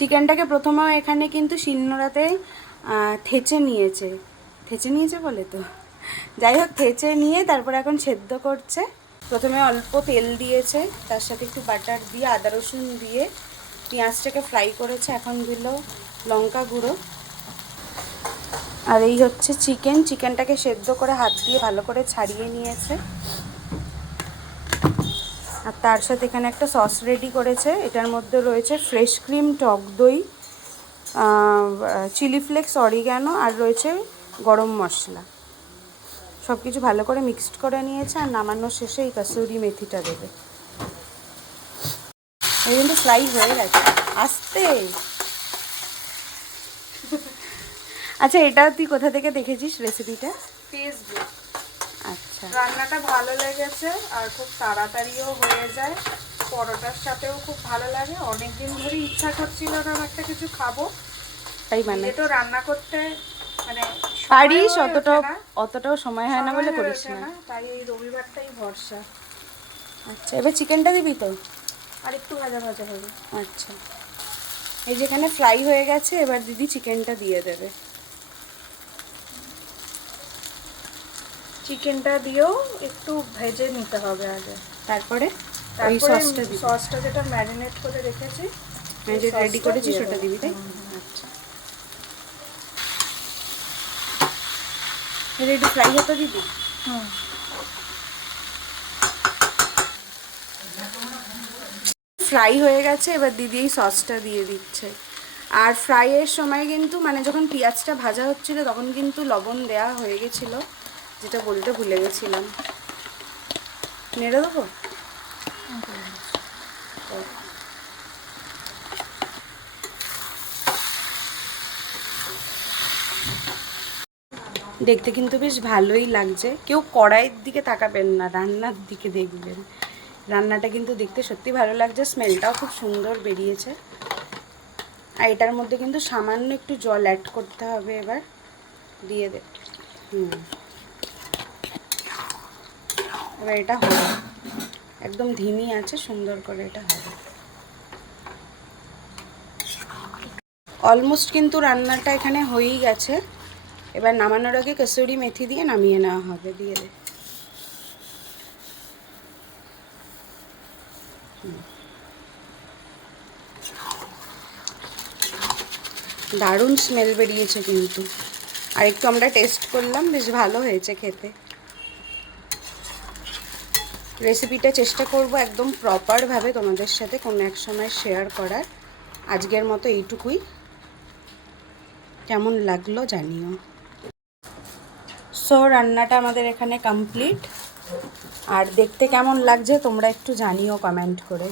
চিকেনটাকে প্রথমে এখানে কিন্তু শিলনোড়াতে থেঁচে নিয়েছে বলে তো, যাই হোক থেঁচে নিয়ে তারপর এখন সেদ্ধ করছে। প্রথমে অল্প তেল দিয়েছে, তার সাথে একটু বাটার দিয়ে আদা রসুন দিয়ে পেঁয়াজটাকে ফ্রাই করেছে। এখন দিল লঙ্কা গুঁড়ো। আর এই হচ্ছে চিকেনটাকে সেদ্ধ করে হাত দিয়ে ভালো করে ছাড়িয়ে নিয়েছে। আর তার সাথে এখানে একটা সস রেডি করেছে। এটার মধ্যে রয়েছে ফ্রেশ ক্রিম, টক দই, চিলি ফ্লেক্স, অরিগ্যানো আর রয়েছে গরম মশলা। সব কিছু ভালো করে মিক্সড করে নিয়েছে। আর নামানোর শেষে এই কাসুরি মেথিটা দেবে। এই কিন্তু ফ্রাই হয়ে গেছে। আস্তে আচ্ছা, এটা তুই কোথা থেকে দেখেছিস রেসিপিটা? ফেসবুক। আচ্ছা, রান্নাটা ভালো লেগেছে আর খুব তাড়াতাড়িও হয়ে যায়। পরোটার সাথেও খুব ভালো লাগে। অনেকদিন ধরে ইচ্ছা করছিল না একটা কিছু খাবো, তাই মানে তো রান্না করতে মানে পারিস, অতটাও সময় হয় না বলে করিস না। তাই এই রবিবারটাই ভরসা। আচ্ছা, এবার চিকেনটা দিবি তো? আর একটু ভাজা ভাজা হবে। আচ্ছা, এই যেখানে ফ্রাই হয়ে গেছে, এবার দিদি চিকেনটা দিয়ে দেবে। চিকেনটা দিয়েও একটু ভেজে নিতে হবে আগে। তারপরে ওই সসটা যেটা ম্যারিনেট করে রেখেছি, যেটা রেডি করেছি সেটা দিবি, তাই? আচ্ছা, রেডি ফ্রাই হতো দিদি। ফ্রাই হয়ে গেছে, এবার দিদি এই সসটা দিয়ে দিচ্ছে। আর ফ্রাইয়ের সময় কিন্তু মানে যখন পেঁয়াজটা ভাজা হচ্ছিল তখন কিন্তু লবণ দেওয়া হয়ে গেছিলো, যেটা বলতে ভুলে গেছিলাম। নেড়ে দেবো? দেখতে কিন্তু বেশ ভালোই লাগছে। কেউ কড়াইয়ের দিকে তাকাবেন না, রান্নার দিকে দেখবেন। রান্নাটা কিন্তু দেখতে সত্যি ভালো লাগছে, স্মেলটাও খুব সুন্দর বেরিয়েছে। আর এটার মধ্যে কিন্তু সামান্য একটু জল অ্যাড করতে হবে। এবার দিয়ে দে। এবার এটা হবে, একদম ধিমি আছে, সুন্দর করে এটা হবে। অলমোস্ট কিন্তু রান্নাটা এখানে হয়েই গেছে। এবার নামানোর আগে কসুরি মেথি দিয়ে নামিয়ে নেওয়া হবে। দিয়ে দে। দারুণ স্মেল বেরিয়েছে কিন্তু। আর একটু আমরা টেস্ট করলাম, বেশ ভালো হয়েছে খেতে। রেসিপিটা চেষ্টা করব একদম প্রপারভাবে তোমাদের সাথে কোনো এক সময় শেয়ার করার। আজকের মতো এইটুকুই। কেমন লাগলো জানিও। সো রান্নাটা আমাদের এখানে কমপ্লিট। আর দেখতে কেমন লাগছে তোমরা একটু জানিও কমেন্ট করে।